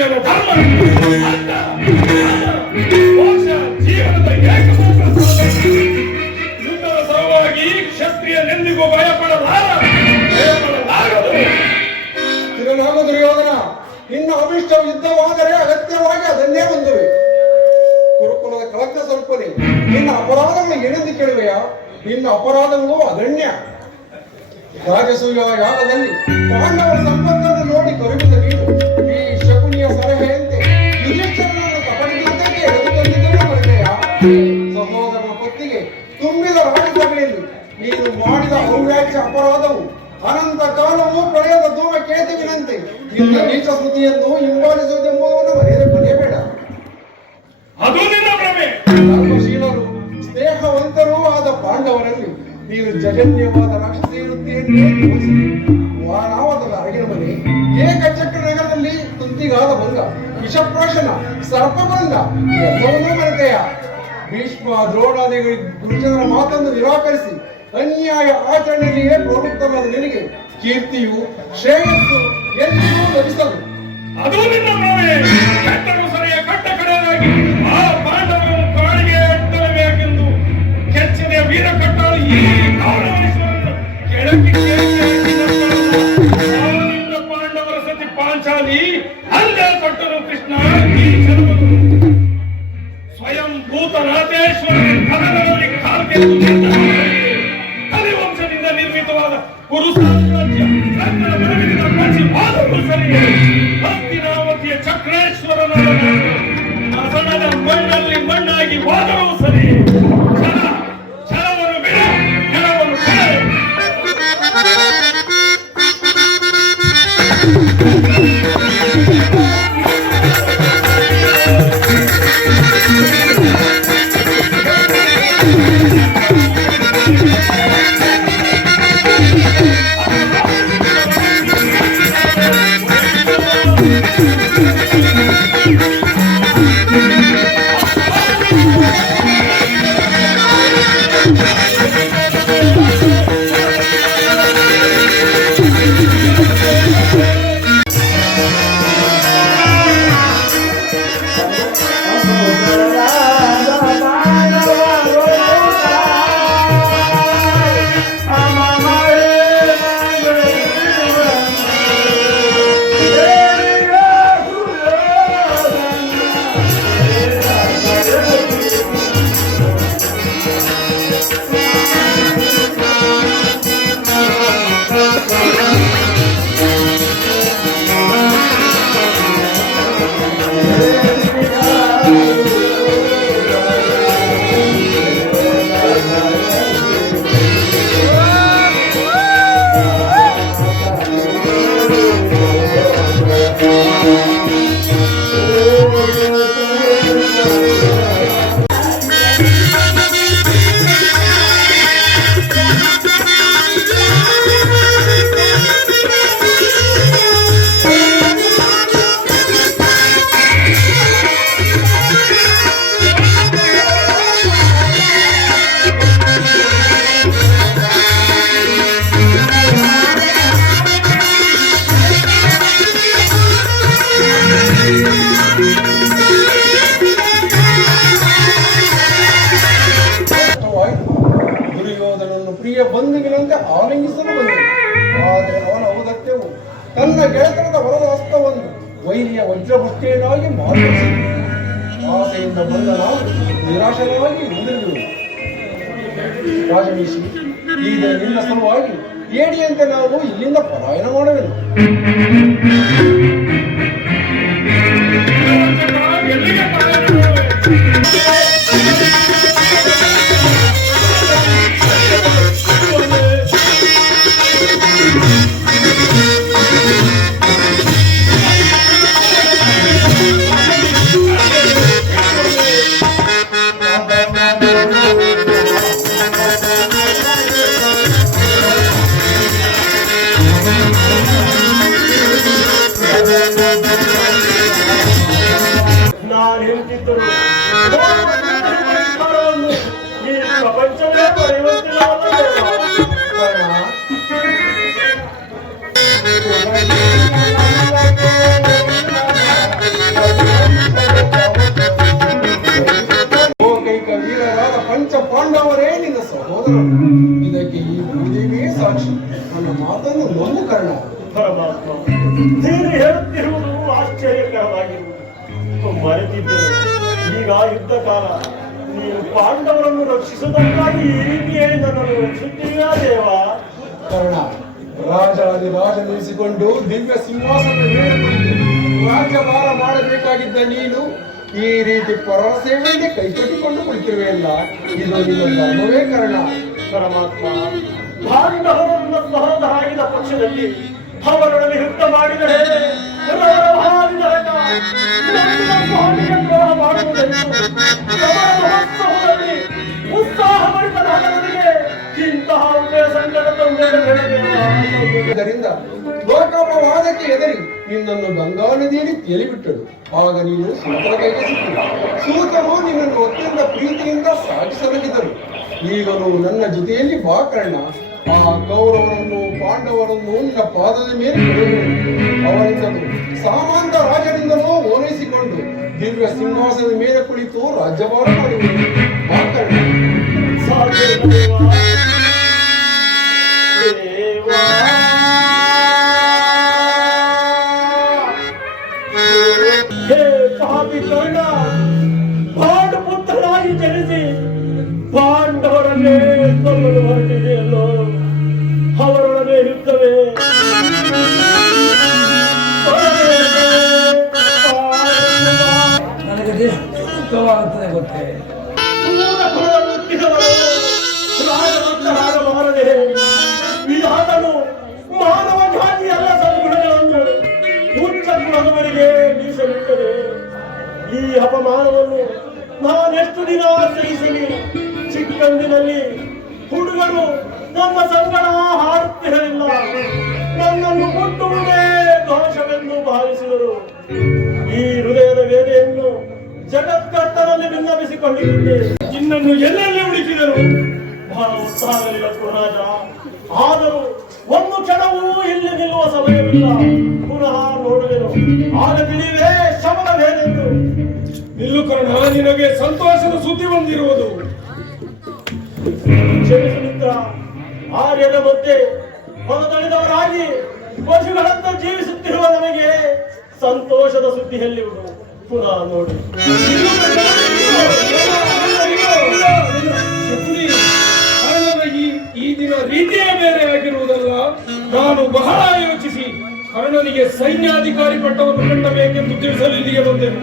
ಕ್ಷತ್ರಿಯರ ಧರ್ಮ ಮೋಕ್ಷ ಜೀವನದ ಏಕಮಾತ್ರ ಯುದ್ಧದ ಸಲುವಾಗಿ ಕ್ಷತ್ರಿಯನೆಂದಿಗೂ ಭಯಪಡಲಾಗದು. ತಿರುನಾಮ ದುರ್ಯೋಧನ, ನಿನ್ನ ಅಭಿಷ್ಟ ಯುದ್ಧವಾದರೆ ಅಗತ್ಯವಾಗಿ ಅದನ್ನೇ ಹೊಂದುವೆ. ಕುರುಕುಲದ ಕಳಕ ಸ್ವಲ್ಪನೆ ನಿನ್ನ ಅಪರಾಧಗಳು ಏನೆಂದು ಕೇಳುವೆಯಾ? ನಿನ್ನ ಅಪರಾಧಗಳು ಅಗಣ್ಯ. ರಾಜಸೂಯ ಯಾಗದಲ್ಲಿ ಪಾಂಡವರ ಸಂಪತ್ತನ್ನು ನೋಡಿ ಕರುಗಿದ ನೀನು ಈ ಶಕುನಿಯ ಸಲಹೆಯಂತೆ ಯುಧಿಷ್ಠಿರನನ್ನು ಕಪಟಿದಂತೆ ಎಳೆದು ತಂದಿದ್ದನ್ನು ಮರೆತೆಯಾ? ಸಹೋದರನ ಪತ್ನಿಗೆ ತುಂಬಿದ ರಾಜಸಭೆಯಲ್ಲಿ ನೀನು ಮಾಡಿದ ಅವ್ಯಾಚ್ಯ ಅಪರಾಧವು ಅನಂತ ಕಾಲವೂ ಪ್ರಳಯದ ಧೂಮ ಕೇತುವಿನಂತೆ ನಿನ್ನ ನೀಚ ಸ್ಮೃತಿಯನ್ನು ಹಿಂಬಾಲಿಸುವುದೆಂಬುದನ್ನು ಮರೆಯಬೇಡ. ಅದು ನಿನ್ನ ಭ್ರಮೆ. ಧರ್ಮಶೀಲರು ಸ್ನೇಹವಂತರೂ ಆದ ಪಾಂಡವರಲ್ಲಿ ನೀನು ಜಗನ್ಯವಾದ ರಾಕ್ಷಸಿಯನ್ನೇ ತೋರಿಸಿದೆ. ವಾರಾವತದ ಅರಗಿನ ಮನೆ, ಏಕಚಕ್ರ ನಗರದಲ್ಲಿ ತುಂತಿಗಾದ ಭಂಗ, ವಿಷಪ್ರಾಶನ, ಸರ್ಪಭಂಗ ಎಲ್ಲವನ್ನೂ ಮರೆತೆಯ. ಭೀಷ್ಮ ದ್ರೋಣಾದಿಗಳು ಗುರುಜನರ ಮಾತನ್ನು ನಿರಾಕರಿಸಿ ಅನ್ಯಾಯ ಆಚರಣೆಯಲ್ಲಿಯೇ ಪ್ರವೃತ್ತನಾದ ನಿನಗೆ ಕೀರ್ತಿಯು ಶ್ರೇಯಸ್ಸು ಎಂದಿಗೂ ಲಭಿಸಲು. ಅದು ನಿನ್ನ ಭ್ರಮೆ. ಕೆಟ್ಟರು ಸರಿಯ ಕಟ್ಟ ಕಡೆಯಾಗಿ ಆ ಪಾಂಡವರನ್ನು ಕಾಳಿಗೆ ಎತ್ತರಬೇಕೆಂದು ಕೆಚ್ಚನೆಯ ವೀರ ಕಟ್ಟಾಳು ಈ ಕೌರವೇಶ್ವರನ್ನು ಕೆಳಕ್ಕೆ ಪಾಂಡವರ ಸತಿ ಪಾಂಚಾಲಿ ಅಲ್ಲೇ ಕೊಟ್ಟರು ಕೃಷ್ಣ. ಈ ಜನ್ಮದ ಸ್ವಯಂ ಭೂತನಾಥೇಶ್ವರ ಕದನದಲ್ಲಿ ಹರಿವಂಶದಿಂದ ನಿರ್ಮಿತವಾದ ಕುರು ಸಾಮ್ರಾಜ್ಯ ಕನ್ನಡ ಬೆಳಗಿನ ಪ್ರಾಚೀನವಾದರೂ ಸರಿ. ಹಸ್ತಿನಾವತಿಯ ಚಕ್ರೇಶ್ವರನ ಹಸನದ ಮಣ್ಣಲ್ಲಿ ಮಣ್ಣಾಗಿ ಹೋದರೂ ಸರಿ. ಛಲವನ್ನು ಬಿಡ, ಛಲವನ್ನು ಪ್ರಿಯ ಬಂಧುವಿನಂತೆ ಆಲಿಂಗಿಸಲು ಬಂದನು. ಆದರೆ ಅವನ ಔದಾತ್ಯವು ತನ್ನ ಗೆಳೆತನದ ಹೊರದ ಹಸ್ತವನ್ನು ವೈರಿಯ ವಜ್ರಭಕ್ತಿಯನ್ನಾಗಿ ಮಾರ್ಪಡಿಸಿ ಆಸೆಯಿಂದ ಬಂದ ನಾವು ನಿರಾಶನಾಗಿ ಹಿಂದಿರುಗಿರುವುದು. ರಾಜಮೀಶಿ, ಈಗ ನಿನ್ನ ಸಲುವಾಗಿ ಏಡಿಯಂತೆ ನಾವು ಇಲ್ಲಿಂದ ಪಲಾಯನ ಮಾಡುವೆನು. ನನ್ನ ಮಾತನ್ನು ನಂಬು ಕರ್ಣ. ಪರಮಾತ್ಮ, ನೀನು ಹೇಳುತ್ತಿರುವುದು ಆಶ್ಚರ್ಯಕರವಾಗಿರುವುದು. ಮರೆತಿದ್ದೇನೆ. ಈಗ ಯುದ್ಧ ಕಾಲ, ನೀನು ಪಾಂಡವರನ್ನು ರಕ್ಷಿಸುವುದಕ್ಕಾಗಿ ಈ ರೀತಿ ಹೇಳಿ ನನ್ನನ್ನು ರಕ್ಷಿಸುತ್ತೀಯಾ ದೇವ? ಕರ್ಣ, ರಾಜನೆನಿಸಿಕೊಂಡು ದಿವ್ಯ ಸಿಂಹಾಸನ ಮೇಲೆ ಕುಳಿತು ರಾಜ್ಯಭಾರ ಮಾಡಬೇಕಾಗಿದ್ದ ನೀನು ಈ ರೀತಿ ಪರರ ಸೇವೆಯಲ್ಲಿ ಕೈಕಟ್ಟಿಕೊಂಡು ಕುಳಿತಿರುವೆಯಲ್ಲ, ಇದು ನಿನ್ನ ಧರ್ಮವೇ ಕರ್ಣ? ಪರಮಾತ್ಮ, ಪಾಂಡವರನ್ನು ಸಹೋದರಾಗಿದ್ದ ಪಕ್ಷದಲ್ಲಿ ಅವರೊಡನೆ ಯುದ್ಧ ಮಾಡಿದರೆ ಇಂತಹ ಸಂಕಟ ಇದರಿಂದ ಲೋಕಾಪವಾದಕ್ಕೆ ಎದರಿ ನಿನ್ನನ್ನು ಗಂಗಾ ನದಿಯಲ್ಲಿ ತೇಲಿಬಿಟ್ಟಳು. ಆಗ ನೀನು ಸೂತನ ಕೈಗೆ ಸಿಕ್ಕಿದ. ಸೂತನು ನಿನ್ನನ್ನು ಅತ್ಯಂತ ಪ್ರೀತಿಯಿಂದ ಸಾಗಿಸಲಗಿದ್ದರು. ಈಗಲೂ ನನ್ನ ಜೊತೆಯಲ್ಲಿ ಬಾ ಕರ್ಣ. ಆ ಕೌರವರನ್ನು ಪಾಂಡವರನ್ನು ನಿನ್ನ ಪಾದದ ಮೇಲೆ ಅವರಿಂದಲೂ ಸಾಮಂತ ರಾಜನಿಂದಲೂ ಓಲೈಸಿಕೊಂಡು ದಿವ್ಯ ಸಿಂಹಾಸನದ ಮೇಲೆ ಕುಳಿತು ರಾಜ್ಯಭಾರ ಮಾಡುವುದು. ಬಾ ಕರ್ಣ. ಪಾಂಡುಪುತ್ರನಾಗಿ ಜನಿಸಿ ಪಾಂಡವರನ್ನೇ ಕೊಲ್ಲಲು ಹೊರಟಿದೆಯಲ್ಲೋ, ಅವರೊಡನೆ ಯುದ್ಧವೇ? ನನಗೆ ಎಷ್ಟು ದುಃಖವಾಗುತ್ತದೆ ಗೊತ್ತೇ? ರಾಜಭಕ್ತರಾಗಬಾರದೆ ವಿಧಾನನು ಮಾನವ ಜಾತಿ ಎಲ್ಲ ಸದ್ಗುಣಗಳನ್ನು ಉಚ್ಚ ಗುಣದವರಿಗೆ ಮೀಸಲಿಟ್ಟರೆ ಈ ಅಪಮಾನವನ್ನು ನಾನೆಷ್ಟು ದಿನ ಸಹಿಸಲಿ? ಚಿಕ್ಕಂದಿನಲ್ಲಿ ಹುಡುಗರು ನನ್ನ ಸಂಗಡ ಹಾಡುತ್ತಿರಲಿಲ್ಲ, ನನ್ನನ್ನು ಮುಟ್ಟುವುದೇ ದೋಷವೆಂದು ಭಾವಿಸಿದರು. ಈ ಹೃದಯದ ವೇದೆಯನ್ನು ಜಗತ್ಕರ್ತನಲ್ಲಿ ಭಿನ್ನವಿಸಿಕೊಂಡಿದ್ದೆ. ಇನ್ನನ್ನು ಎಲ್ಲೆಲ್ಲಿ ಹುಡುಕಿದರು? ಬಹಳ ಉತ್ಸಾಹವಿಲ್ಲ ರಾಜ. ಆದರೂ ಒಂದು ಕ್ಷಣವೂ ಇಲ್ಲಿ ನಿಲ್ಲುವ ಸಮಯವಿಲ್ಲ. ಪುನಃ ನೋಡುವೆನು, ಆಗ ತಿಳಿಯುವೆ ಶಮನ ಬೇರೆಂದು. ನಿಲ್ಲು ಕರ್ಣ, ನಿನಗೆ ಸಂತೋಷದ ಸುದ್ದಿ ಬಂದಿರುವುದು. ಕ್ಷಮಿಸು ಮಿತ್ರ. ಆರ್ಯದ ಮಧ್ಯೆ ಹೊರತಳಿದವರಾಗಿ ಪಶುಗಳಂತೆ ಜೀವಿಸುತ್ತಿರುವ ನನಗೆ ಸಂತೋಷದ ಸುದ್ದಿ ಎಲ್ಲಿರುವುದು? ಪುನಃ ನೋಡಿ. ಕರ್ಣನ ಈ ದಿನ ರೀತಿಯೇ ಬೇರೆ ಆಗಿರುವುದಲ್ಲ. ನಾನು ಬಹಳ ಯೋಚಿಸಿ ಕರ್ಣನಿಗೆ ಸೈನ್ಯಾಧಿಕಾರಿ ಪಟ್ಟವನ್ನು ಕಟ್ಟಬೇಕೆಂದು ತಿಳಿಸಲು ಇಲ್ಲಿಗೆ ಬಂದೆನು.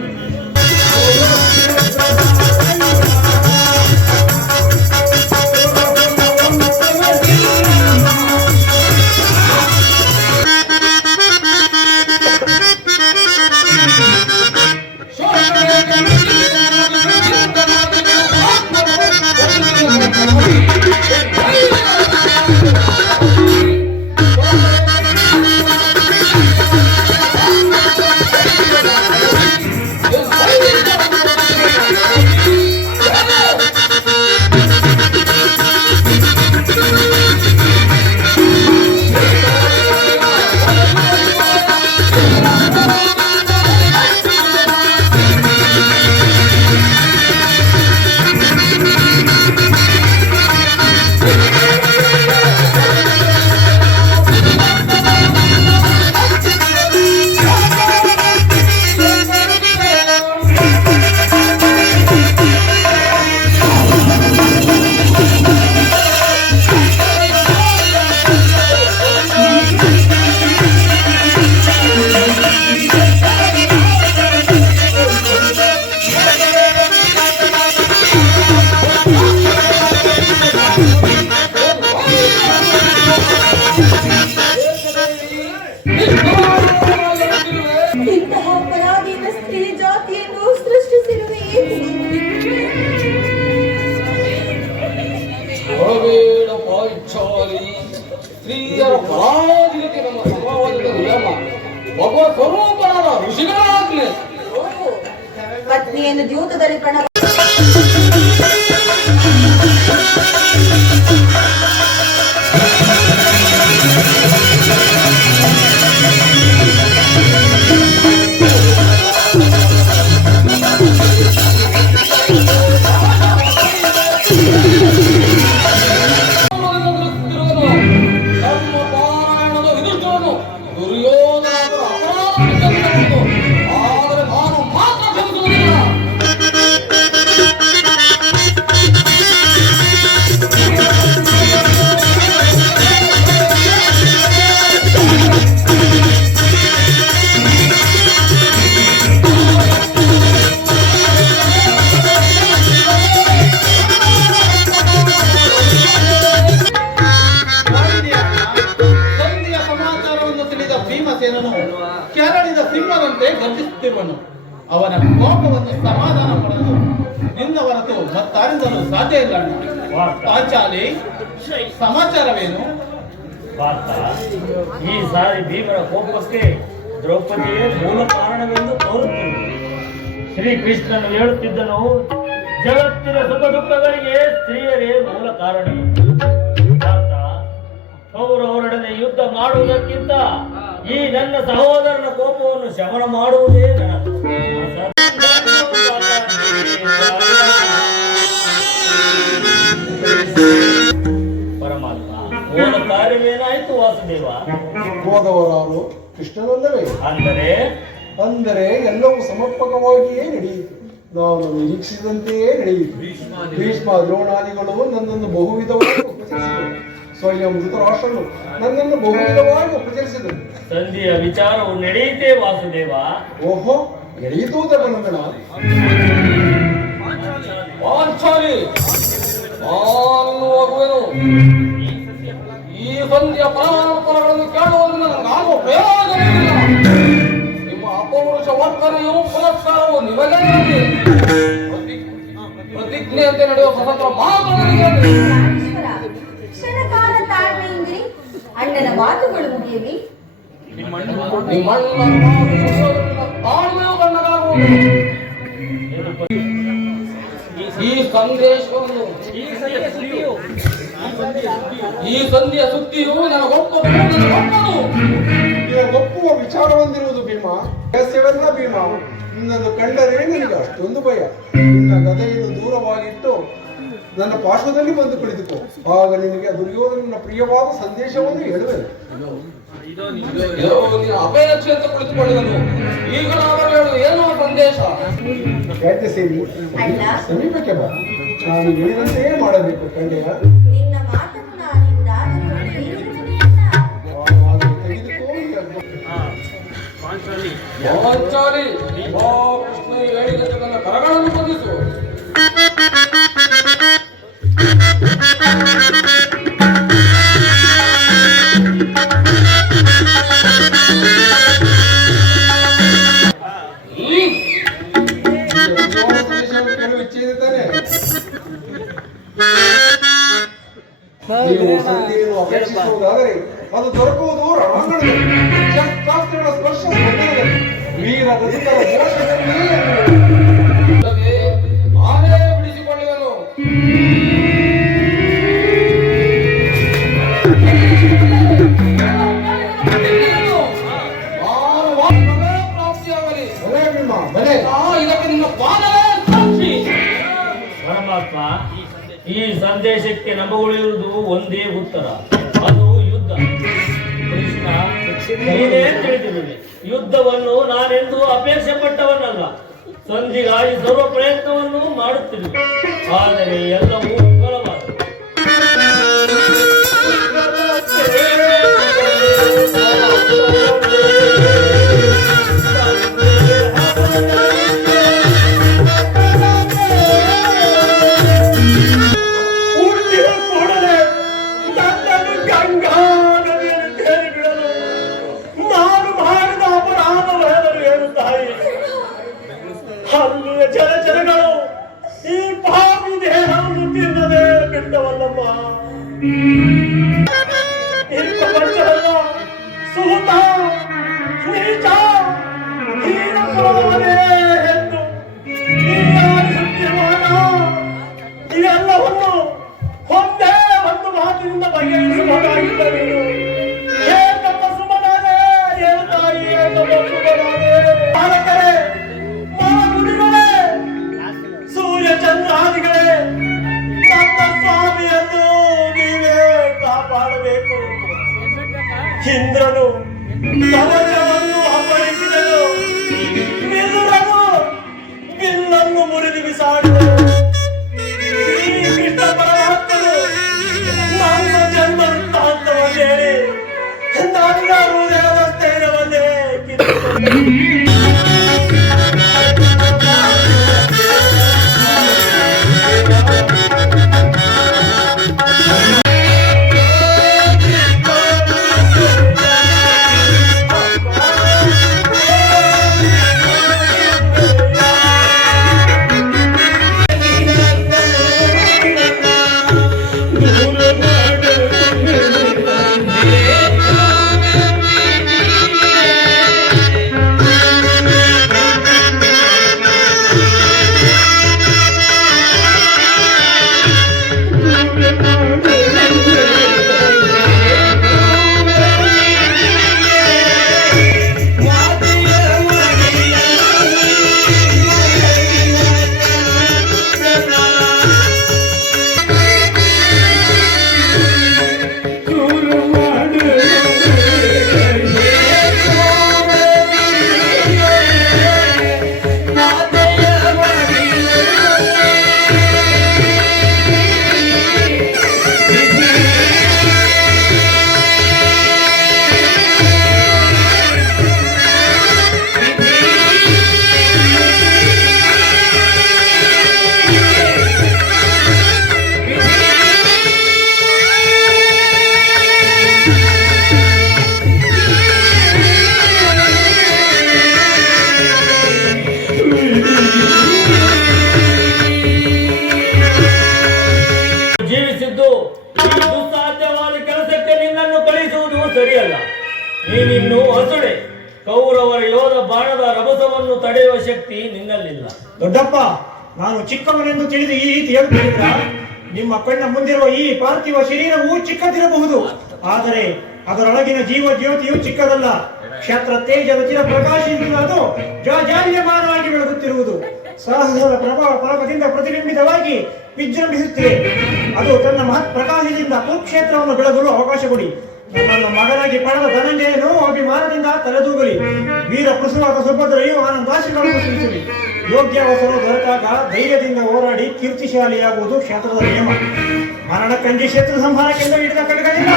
ಸ್ತ್ರೀಯರ ಪರಾಧೀನತೆ ನಮ್ಮ ಸಮಾಜದ ನಿಯಮ. ಭಗವ ಸ್ವರೂಪರಾದ ಋಷಿಗಳಾಗ್ಲಿ ಪತ್ನಿಯನ್ನು ದ್ಯೂತದಲ್ಲಿ ಪ್ರಣವ ಭೀಮಸೇನನು ಕೆರಳಿದ ಸಿಂಹದಂತೆ ಗರ್ಜಿಸುತ್ತಿರುವನು. ಅವನ ಕೋಪವನ್ನು ಸಮಾಧಾನ ಮಾಡಲು ನಿನ್ನ ಹೊರತು ಮತ್ತಾರಿಂದಲೂ ಸಾಧ್ಯ ಇಲ್ಲ ಅಣ್ಣ. ಪಾಂಚಾಲಿ, ಸಮಾಚಾರವೇನು? ಪಾರ್ಥ, ಈ ಸಾರಿ ಭೀಮನ ಕೋಪಕ್ಕೆ ದ್ರೌಪದಿಯೇ ಮೂಲ ಕಾರಣವೆಂದು ತೋರುತ್ತಿದೆ. ಶ್ರೀಕೃಷ್ಣನು ಹೇಳುತ್ತಿದ್ದನು, ಜಗತ್ತಿನ ಸುಖ ದುಃಖಗಳಿಗೆ ಸ್ತ್ರೀಯರೇ ಮೂಲ ಕಾರಣ. ಪಾರ್ಥ, ಕೌರವರೊಡನೆ ಯುದ್ಧ ಮಾಡುವುದಕ್ಕಿಂತ ಈ ನನ್ನ ಸಹೋದರನ ಕೋಪವನ್ನು ಶಮನ ಮಾಡುವುದೇ ನನ್ನ ಪರಮಾತ್ಮ. ಮೂಲ ಕಾರ್ಯವೇನಾಯ್ತು ವಾಸುದೇವ? ಹೋದವರಾರು ಕೃಷ್ಣನಲ್ಲವೇ? ಅಂದರೆ ಎಲ್ಲವೂ ಸಮರ್ಪಕವಾಗಿಯೇ ನಡೆಯಿತು. ನಾನು ನಿರೀಕ್ಷಿಸಿದಂತೆಯೇ ನಡೆಯಿತು. ಭೀಷ್ಮ ದ್ರೋಣಾದಿಗಳು ನನ್ನನ್ನು ಬಹುವಿಧವಾಗಿ ಉಪಚರಿಸಿದರು. ಸ್ವಯಂ ಧೃತರಾಷ್ಟ್ರನು ನನ್ನನ್ನು ಬಹುವಿಧವಾಗಿ ಉಪಚರಿಸಿದರು. ಸಂಧಿಯ ವಿಚಾರವು ನಡೆಯಿತೇ ವಾಸುದೇವ? ಓಹೋ, ನಡೆಯಿತು ತಗೊಂಡ ಪಾಂಚಾಲಿ, ನಾನು ಹೋಗುವೆನು. ಈ ಸಂಧಿಯ ಪರಾಮರ್ಶಗಳನ್ನು ಕೇಳುವುದರಿಂದ ನಾನು ಪ್ರಯೋಜನವಿಲ್ಲ. ನಿಮ್ಮ ಅಪೌರುಷ ವರ್ತನೆಯು ಪುರಸ್ಕಾರವು ನಿಮಗೆ ಇರಲಿ. ಪ್ರತಿಜ್ಞೆಯಂತೆ ನಡೆಯುವ ಸ್ವತಂತ್ರ ಮಾತುಗಳಿಗೆ ಕ್ಷಣಕಾಲ ತಾಳ್ಮೆಯಿಂದಿರಿ. ಅಣ್ಣನ ಮಾತುಗಳು ಮುಗಿಯಲಿ. ನಿಮ್ಮಣ್ಣ ತಾಳ್ಮೆಯು ಕಣ್ಣಗಾಗುವುದು. ಈ ಸಂದೇಶವನ್ನು ಈ ಸಂಧಿಯ ಸುದ್ದಿಯು ನನಗೊಪ್ಪದು. ಒಪ್ಪುವ ವಿಚಾರ ಹೊಂದಿರುವುದು ಭೀಮ. ರಹಸ್ಯವೆಲ್ಲ ಭೀಮ. ನಿನ್ನನ್ನು ಕಂಡರೆ ನನಗೆ ಅಷ್ಟೊಂದು ಭಯ. ನಿನ್ನ ಗದೆಯನ್ನು ದೂರವಾಗಿಟ್ಟು ನನ್ನ ಪಾರ್ಶ್ವದಲ್ಲಿ ಬಂದು ಕುಳಿತುಕೋ. ಆಗ ನಿನಗೆ ದುರ್ಯೋಧನನ ಪ್ರಿಯವಾದ ಸಂದೇಶವನ್ನು ಹೇಳುವೆ. ಅಪೇಕ್ಷೆ ಅಂತ ಕುಳಿತುಕೊಂಡಿದ್ದನು. ಈಗ ನಾನು ಹೇಳುವುದು ಏನೋ ಸಂದೇಶ. ಯಾಕೆ ಸೇರಿ ಸಮೀಪಕ್ಕೆ ಬಾ. ನಾನು ಹೇಳಿದಂತೆಯೇ ಮಾಡಬೇಕು. ಕಂಡೆಯ ನಿನ್ನ ಮಾತನ್ನು ನಾನಿಂದಾದರೂ ಪಾಂಚಾಲಿ, ಕೃಷ್ಣ ಹೇಳಿದಂತೆ ನನ್ನ ಕರಗಳನ್ನು ಬಂಧಿಸು. ಕೆಲವು ಇಚ್ಛೆ ಇದೆ ತಾನೆ? ನೀವು ಸಂಧಿಯನ್ನು ಅಪೇಕ್ಷಿಸುವುದಾದರೆ ಅದು ದೊರಕುವುದು ರಣಾಂಗಣದಲ್ಲಿ. ಶಸ್ತ್ರಾಸ್ತ್ರಗಳ ಸ್ಪರ್ಶ ಹೊಂದಿರಬೇಕು. ವೀರ ರಚಿತರ ಮೋಕ್ಷದಲ್ಲಿ ನಾನೇ ಬಿಡಿಸಿಕೊಳ್ಳುವೆನು. ಪ್ರಾಪ್ತಿಯಾಗಲಿ. ಇದಕ್ಕೆ ನಿನ್ನ ಪಾದವೇ ಸಾಕ್ಷಿ. ಪರಮಾತ್ಮ, ಈ ಸಂದೇಶಕ್ಕೆ ನಮಗುಳಿರುವುದು ಒಂದೇ ಉತ್ತರ, ಅದು ಯುದ್ಧ. ಕೃಷ್ಣ, ನೀನೇ ತಿಳಿದಿರುವೆ, ಯುದ್ಧವನ್ನು ನಾನೆಂದು ಅಪೇಕ್ಷೆ ಪಟ್ಟವನಲ್ಲ. ಸಂಧಿಗಾಗಿ ಸರ್ವ ಪ್ರಯತ್ನವನ್ನು ಮಾಡುತ್ತಿರುವೆ. ಆದರೆ ಎಲ್ಲವೂ ವಿಫಲವಾದವು. ಜಲಚರಗಳು ಈ ಪಾಪಿ ದೇಹವನ್ನು ತಿನ್ನದೆ ಬಿಟ್ಟವಲ್ಲಮ್ಮ. ಈ ಪ್ರಪಂಚವಲ್ಲ ಸೂತ, ನೀಚ, ಹೀನಪುರವನೇ ಎಂದು ಇದೆಲ್ಲವನ್ನು ಒಂದೇ ಒಂದು ಮಾತಿನಿಂದ ಬಗೆಹರಿಸಬಹುದಾಗಿದ್ದರು. ಏಕಪ್ಪ ಸುಮನಾದೆ, ಹೇಳ್ತಾಯಿ ಏಕಪ್ಪ ಸುಮನಾದೆ. ಬಾಲಕರೇ, ಮಾಗುಡಿಗಳೇ, ಸೂರ್ಯ ಚಂದ್ರಾದಿಗಳೇ, ನನ್ನ ಸ್ವಾಮಿಯನ್ನು ನೀವೇ ಕಾಪಾಡಬೇಕು. ಇಂದ್ರನು ಕವಚವನ್ನು ಅಪಹರಿಸಿದನು, ವಿದುರನು ಬಿಲ್ಲನ್ನು ಮುರಿದು ಬಿಸಾಡಿದನು. ಶ್ರೀಕೃಷ್ಣ ಪರಮಾತ್ಮನು ನನ್ನ ಜನ್ಮ ವೃತ್ತಾಂತವನ್ನು ಹೇಳಿ ನನ್ನ ಹೃದಯದ ಸ್ಥೈರ್ಯವನ್ನೇ ಕಿತ್ತು ಸರಿಯಲ್ಲ. ನೀನಿನ್ನು ಹಸುಳೆ. ಕೌರವರ ಯೋಧ ಬಾಣದ ರಭಸವನ್ನು ತಡೆಯುವ ಶಕ್ತಿ ನಿನ್ನಲ್ಲಿಲ್ಲ. ದೊಡ್ಡಪ್ಪ, ನಾನು ಚಿಕ್ಕವನೆಂದು ತಿಳಿದು ಈ ರೀತಿ ಹೇಳುತ್ತಿದ್ದ ನಿಮ್ಮ ಕಣ್ಣ ಮುಂದಿರುವ ಈ ಪಾರ್ಥಿವ ಶರೀರವು ಚಿಕ್ಕದಿರಬಹುದು, ಆದರೆ ಅದರೊಳಗಿನ ಜೀವ ಜ್ಯೋತಿಯು ಚಿಕ್ಕದಲ್ಲ. ಕ್ಷೇತ್ರ ತೇಜದ ಚಿರ ಪ್ರಕಾಶದಿಂದ ಅದು ಜಾಜ್ಯಮಾನವಾಗಿ ಬೆಳಗುತ್ತಿರುವುದು. ಸಾಹಸದ ಪ್ರಭಾವ ಫಲಕದಿಂದ ಪ್ರತಿಬಿಂಬಿತವಾಗಿ ವಿಜೃಂಭಿಸುತ್ತಿದೆ. ಅದು ತನ್ನ ಮಹತ್ ಪ್ರಕಾಶದಿಂದ ಕುರುಕ್ಷೇತ್ರವನ್ನು ಬೆಳಗಲು ಅವಕಾಶ ಕೊಡಿ. ನನ್ನನ್ನು ಮಗನಾಗಿ ಪಡೆದ ಧನಂಜಯನು ಅಭಿಮಾನದಿಂದ ತಲೆದೂಗಲಿ. ವೀರ ಪೃಥುವಾದ ಸುಭದ್ರೆಯು ಆನಂದಾಶಗಳನ್ನು ಸೂಚಿಸಲಿ. ಯೋಗ್ಯಾವಸರ ದೊರೆತಾಗ ಧೈರ್ಯದಿಂದ ಹೋರಾಡಿ ಕೀರ್ತಿಶಾಲಿಯಾಗುವುದು ಕ್ಷೇತ್ರದ ನಿಯಮ. ಮರಣ ಕಂಜಿ ಶತ್ರು ಸಂಹಾರಕ್ಕೆಂದು ಹಿಡಿದ ಕಡೆಗಳಿಂದ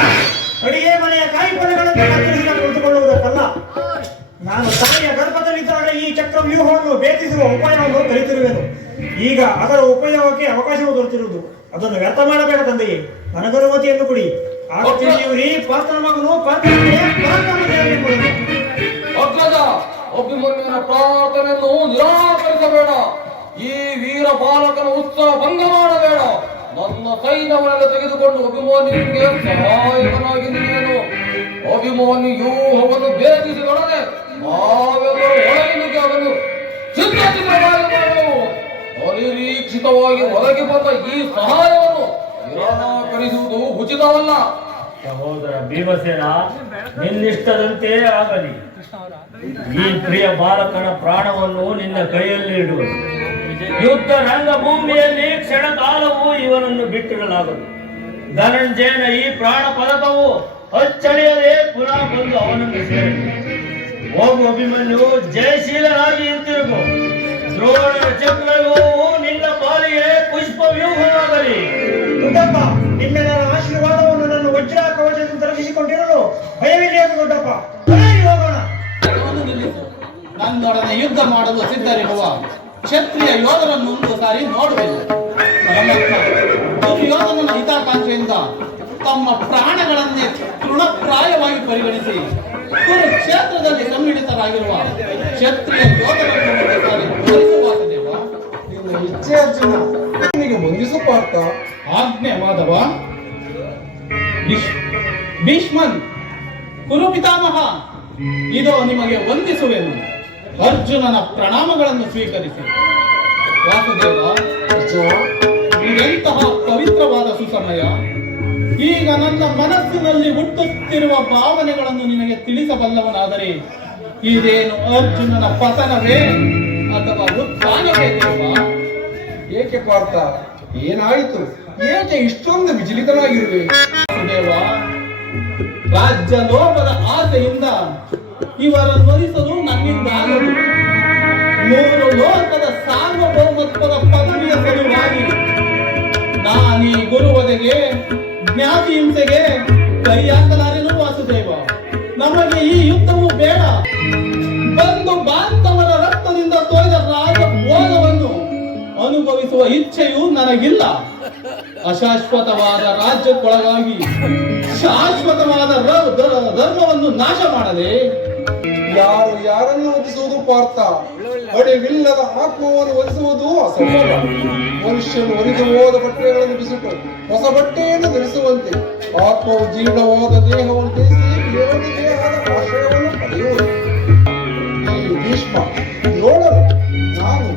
ಅಡಿಗೆ ಮನೆಯ ಕಾಯಿಪಲ್ಯಗಳನ್ನು ಕತ್ತರಿಸಿ ಕುಳಿತುಕೊಳ್ಳುವುದಕ್ಕಲ್ಲ. ನಾನು ತಾಯಿಯ ಗರ್ಭದಲ್ಲಿದ್ದಾಗ ಈ ಚಕ್ರ ವ್ಯೂಹವನ್ನು ಭೇದಿಸುವ ಉಪಾಯವನ್ನು ಕಲಿತಿರುವೆನು. ಈಗ ಅದರ ಉಪಯೋಗಕ್ಕೆ ಅವಕಾಶವು ದೊರೆತಿರುವುದು. ಅದನ್ನು ವ್ಯರ್ಥ ಮಾಡಬೇಡ ತಂದೆಯೇ. ನನಗನುಮತಿಯನ್ನು ಕೊಡಿ. ಆಗ ತಿಳಿಯುವಿರಿ ಪಾತ್ರನ ಮಗನು ಅಗ್ರಜ, ಅಭಿಮನ್ಯುವಿನ ಪ್ರಾರ್ಥನೆಯನ್ನು ನಿರಾಕರಿಸಬೇಡ. ಈ ವೀರ ಬಾಲಕನ ಉತ್ಸಾಹ ಭಂಗ ಮಾಡಬೇಡ. ನನ್ನ ಸೈನ್ಯವನ್ನೆಲ್ಲ ತೆಗೆದುಕೊಂಡು ಅಭಿಮನ್ಯುವಿಗೆ ಸಹಾಯಕನಾಗಿ ನಿಲ್ಲುವೆನು. ಅಭಿಮನ್ಯು ವ್ಯೂಹವನ್ನು ಭೇದಿಸಿದೊಡನೆ ನಾವೆಲ್ಲರೂ ಒಳಗೆ ನುಗ್ಗಿ ಅವನು ಚಿತ್ರಚಿತ್ರವಾಗಿ ಮಾಡುವೆವು. ಅನಿರೀಕ್ಷಿತವಾಗಿ ಒಳಗೆ ಬಂದ ಈ ಸಹಾಯವನ್ನು ನಿರಾಕರಿಸುವುದು ಉಚಿತವಲ್ಲ. ಸಹೋದರ ಭೀಮಸೇನ, ನಿನ್ನಿಷ್ಟದಂತೆ ಆಗಲಿ. ಈ ಪ್ರಿಯ ಬಾಲಕನ ಪ್ರಾಣವನ್ನು ನಿನ್ನ ಕೈಯಲ್ಲಿ ಇಡುವುದು. ಯುದ್ಧ ರಂಗಭೂಮಿಯಲ್ಲಿ ಕ್ಷಣ ಕಾಲವೂ ಇವನನ್ನು ಬಿಟ್ಟಿರಲಾಗದು. ಧನಂಜಯನ ಈ ಪ್ರಾಣ ಫಲಕವು ಅಚ್ಚಳಿಯದೆ ಪುನಃ ಬಂದು ಅವನನ್ನು ಸೇರಿದೆ. ಹೋಗು ಅಭಿಮನ್ಯು, ಜಯಶೀಲನಾಗಿ ಹಿಂತಿರುಗು. ದ್ರೋಣನ ಚಕ್ರವು ನಿನ್ನ ಪಾಲಿಗೆ ಪುಷ್ಪ ವ್ಯೂಹವಾಗಲಿ. ದೊಡ್ಡಪ್ಪ, ನಿಮ್ಮೆಲ್ಲರ ಆಶೀರ್ವಾದವನ್ನು ನನ್ನ ವಜ್ರ ಕವಚದಿಂದ ರಕ್ಷಿಸಿಕೊಂಡಿರಲು ಭಯವಿಲ್ಲ ದೊಡ್ಡಪ್ಪ. ಹೋಗೋಣ. ನನ್ನೊಡನೆ ಯುದ್ಧ ಮಾಡಲು ಸಿದ್ಧರಿರುವ ಕ್ಷತ್ರಿಯ ಯೋಧರನ್ನು ಒಂದು ಸಾರಿ ನೋಡುವೆನು. ದುರ್ಯೋಧನನ ಹಿತಾಕಾಂಕ್ಷೆಯಿಂದ ತಮ್ಮ ಪ್ರಾಣಗಳನ್ನೇ ತೃಣಪ್ರಾಯವಾಗಿ ಪರಿಗಣಿಸಿ ಕುರುಕ್ಷೇತ್ರದಲ್ಲಿ ಸಮ್ಮಿಳಿತರಾಗಿರುವ ಕ್ಷತ್ರಿಯ ಯೋಧರನ್ನು ಒಂದು ಸಾರಿ ತೋರಿಸುವಾಗದೇವ. ನಿನ್ನ ಇಚ್ಛೆ ಅರ್ಜುನ, ನಿನಗೆ ವಂದಿಸು ಪಾರ್ಥ. ಆಜ್ಞೆ ಮಾಧವ. ಭೀಷ್ಮನ್, ಕುರು ಪಿತಾಮಹ, ಇದೋ ನಿಮಗೆ ವಂದಿಸುವೆನು. ಅರ್ಜುನನ ಪ್ರಣಾಮಗಳನ್ನು ಸ್ವೀಕರಿಸಿ. ವಾಸುದೇವ, ಇದೆಂತಹ ಪವಿತ್ರವಾದ ಸುಸಮಯ. ಈಗ ನನ್ನ ಮನಸ್ಸಿನಲ್ಲಿ ಹುಟ್ಟುತ್ತಿರುವ ಭಾವನೆಗಳನ್ನು ನಿನಗೆ ತಿಳಿಸಬಲ್ಲವನಾದರೆ ಇದೇನು ಅರ್ಜುನನ ಪತನವೇ ಅಥವಾ ಉತ್ಥಾನವೇ ದೇವ? ಏಕೆ ಪಾರ್ಥ, ಏನಾಯಿತು? ಏಕೆ ಇಷ್ಟೊಂದು ವಿಚಲಿತನಾಗಿರುವೆ? ವಾಸುದೇವ, ರಾಜ್ಯ ಲೋಭದ ಆಸೆಯಿಂದ ಇವರನ್ನು ವಹಿಸಲು ನನ್ನಿಂದಾಗದು. 3 ಲೋಕದ ಸಾರ್ವಭೌಮತ್ವದ ಪದವಿಯ ಸಲುವಾಗಿ ನಾನೀ ಗುರುವದೆಗೆ ಜ್ಞಾತಿ ಹಿಂಸೆಗೆ ಕೈ ಹಾಕಲಾರೆನು ವಾಸುದೇವ. ನಮಗೆ ಈ ಯುದ್ಧವು ಬೇಡ. ಬಂದು ಬಾಂಧವರ ರಕ್ತದಿಂದ ತೊಯ್ದ ರಾಜ ಭೋಗವನ್ನು ಅನುಭವಿಸುವ ಇಚ್ಛೆಯೂ ನನಗಿಲ್ಲ. ಅಶಾಶ್ವತವಾದ ರಾಜ್ಯಕ್ಕೊಳಗಾಗಿ ಶಾಶ್ವತವಾದ ಧರ್ಮವನ್ನು ನಾಶ ಮಾಡದೆ ಯಾರು ಯಾರನ್ನು ವಧಿಸುವುದು ಪಾರ್ಥ? ಅಡಿವಿಲ್ಲದ ಆತ್ಮವನ್ನು ವಧಿಸುವುದು ಅಸಂಭವ. ಮನುಷ್ಯನು ಒರಿದು ಹೋದ ಬಟ್ಟೆಗಳನ್ನು ಬಿಸಿಟ್ಟು ಹೊಸ ಬಟ್ಟೆಯನ್ನು ಧರಿಸುವಂತೆ ಆತ್ಮವು ಜೀರ್ಣವಾದ ದೇಹವನ್ನು ತ್ಯಜಿಸಿ ಬೇರೊಂದು ದೇಹದ ಆಶ್ರಯವನ್ನು ಪಡೆಯುವುದು. ಈ ಭೀಷ್ಮ, ನೋಡಲು ನಾನು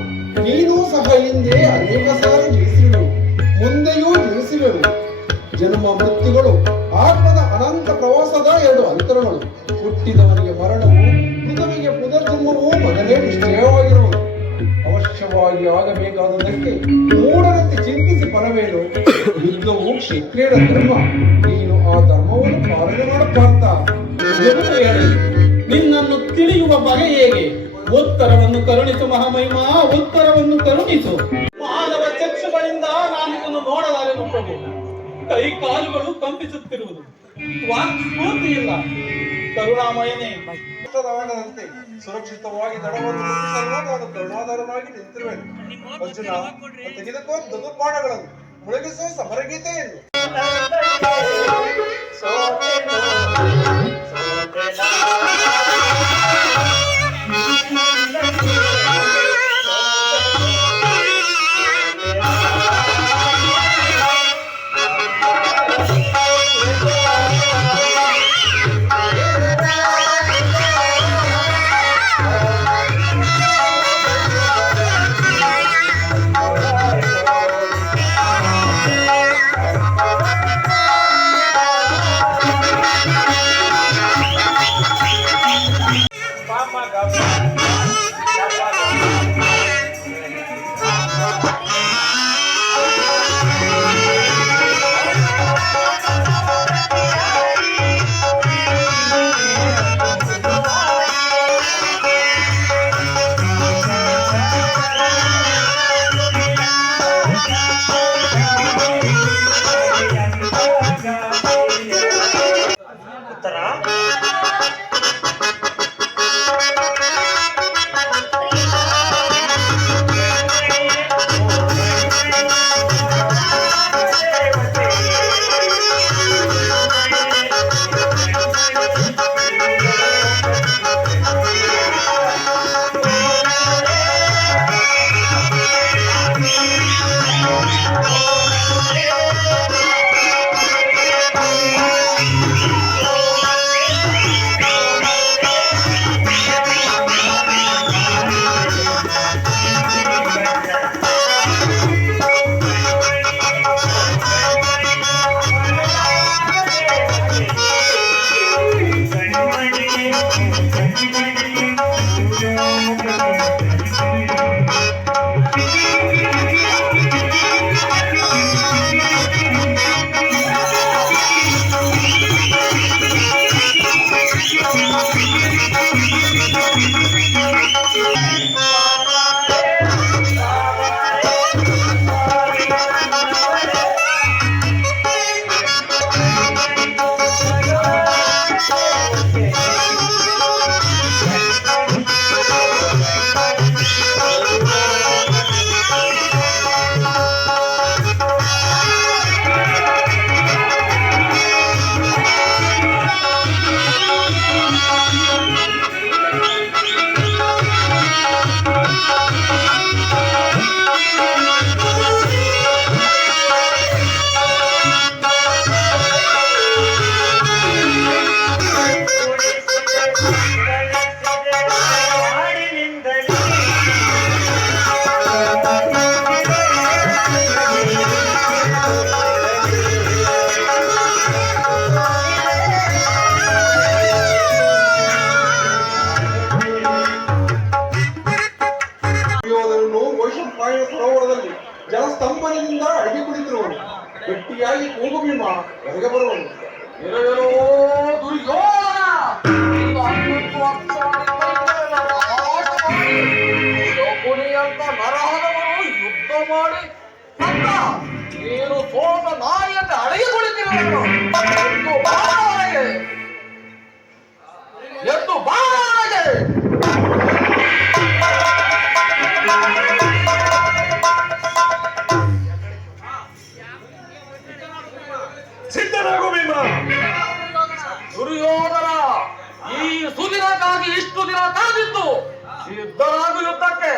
ನೀನು ಸಹ ಹಿಂದೆ ಅನೇಕ ಸಾರಿ ಜಯಿಸಿರುವೆವು, ಮುಂದೆಯೂ ಜಯಿಸಿರುವೆವು. ಜನ್ಮ ಮೃತ್ಯುಗಳು ಆತ್ಮದ ಅನಂತ ಪ್ರವಾಸದ 2 ಅಂತರಗಳು. ಹುಟ್ಟಿದವನಿಗೆ ಮರಣವು, ಮೃತವಿಗೆ ಪುನರ್ಜನ್ಮವು ಮೊದಲೇ ನಿಶ್ಚಯವಾಗಿರುವುದು. ಅವಶ್ಯವಾಗಿ ಆಗಬೇಕಾದದಕ್ಕೆ ಮೂಢರಂತೆ ಚಿಂತಿಸಿ ಫಲವೇನು? ಯುದ್ಧವು ಕ್ಷತ್ರಿಯರ ಧರ್ಮ. ನೀನು ಆ ಧರ್ಮವನ್ನು ಪಾಲನೆ ಮಾಡಬಾರ್ದ? ನಿನ್ನನ್ನು ತಿಳಿಯುವ ಬಗೆ ಹೇಗೆ? ಉತ್ತರವನ್ನು ಕರುಣಿಸು ಮಹಾಮಹಿಮ, ಉತ್ತರವನ್ನು ಕರುಣಿಸು. ಮಾನವ ಚಕ್ಷುಗಳಿಂದ ನಾನು ಇದನ್ನು ನೋಡಲಾರೆನು ಪ್ರಭು. ಕೈ ಕಾಲುಗಳು ಕಂಪಿಸುತ್ತಿರುವುದು, ಸ್ಫೂರ್ತಿ ಇಲ್ಲ. ಕರುಣಾಮಯನೇ, ಆಗದಂತೆ ಸುರಕ್ಷಿತವಾಗಿ ದಡವನ್ನು ಮುಟ್ಟಿಸಲು ನಾನು ಕರುಣಾಧಾರನಾಗಿ ನಿಂತಿರುವೆನು. ಅರ್ಜುನ, ತೆಗೆದುಕೋ ದುರ್ಬಾಣಗಳನ್ನು, ಮುಳುಗಿಸೋ ಸಮರಗೀತೆಯನ್ನು. ಉತ್ತರ ದುರ್ಯೋಧನನು ವೈಶಂಪಾಯನ ಸರೋವರದಲ್ಲಿ ಜಲಸ್ತಂಭನದಿಂದ ಅಡಿಗೆ ಕುಳಿತಿರುವನು. ಗಟ್ಟಿಯಾಗಿ ಕೂಗು ಭೀಮ ಹೊರಗೆ ಬರುವನು. ಇರೋ ದುರ್ಯೋಧನ ಇಂದು 11 ಅಕ್ಷರಗಳಿಂದ ಹೋರಾಟ ಮಾಡಿ ಶಕುನಿಯಂತ ನರಹರವನ್ನು ಯುದ್ಧ ಮಾಡಿ ಅಂತ ನೀನು ಸೋತ ನಾಯಿಯಂತೆ ಅಡಗಿ ಕುಳಿತಿರುವನು. ಎದ್ದು ಬಾರವರೆಗೆ, ಎದ್ದು ಬಾರವರೆಗೆ. ಸಿದ್ಧರಾಗು ಭೀಮ. ದುರ್ಯೋಧನ ಈ ಸುದಿನಕ್ಕಾಗಿ ಇಷ್ಟು ದಿನ ಕಾದಿದ್ದು ಸಿದ್ಧರಾಗು ಯುದ್ಧಕ್ಕೆ.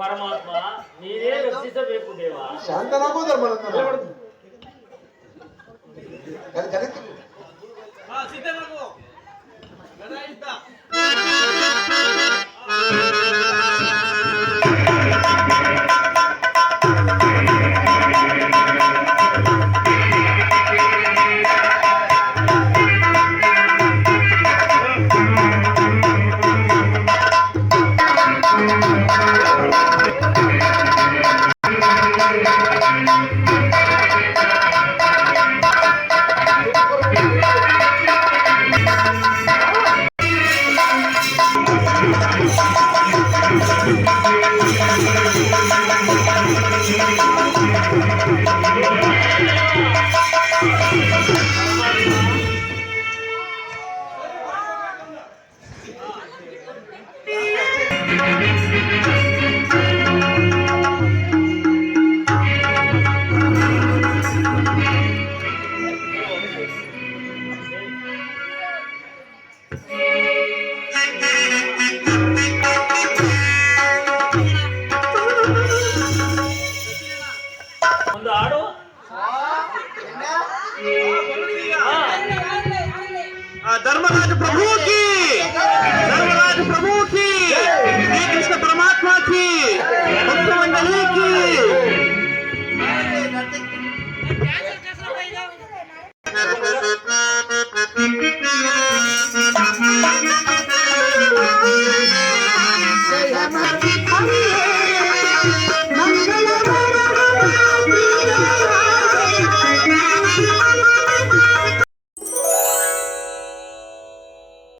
ಪರಮಾತ್ಮ ನೀನೇ ರಕ್ಷಿಸಬೇಕು ದೇವ. ಶಾಂತನಾಗೋ ಧರ್ಮನಂದನ. ಜಗತ್ತಿಗೆ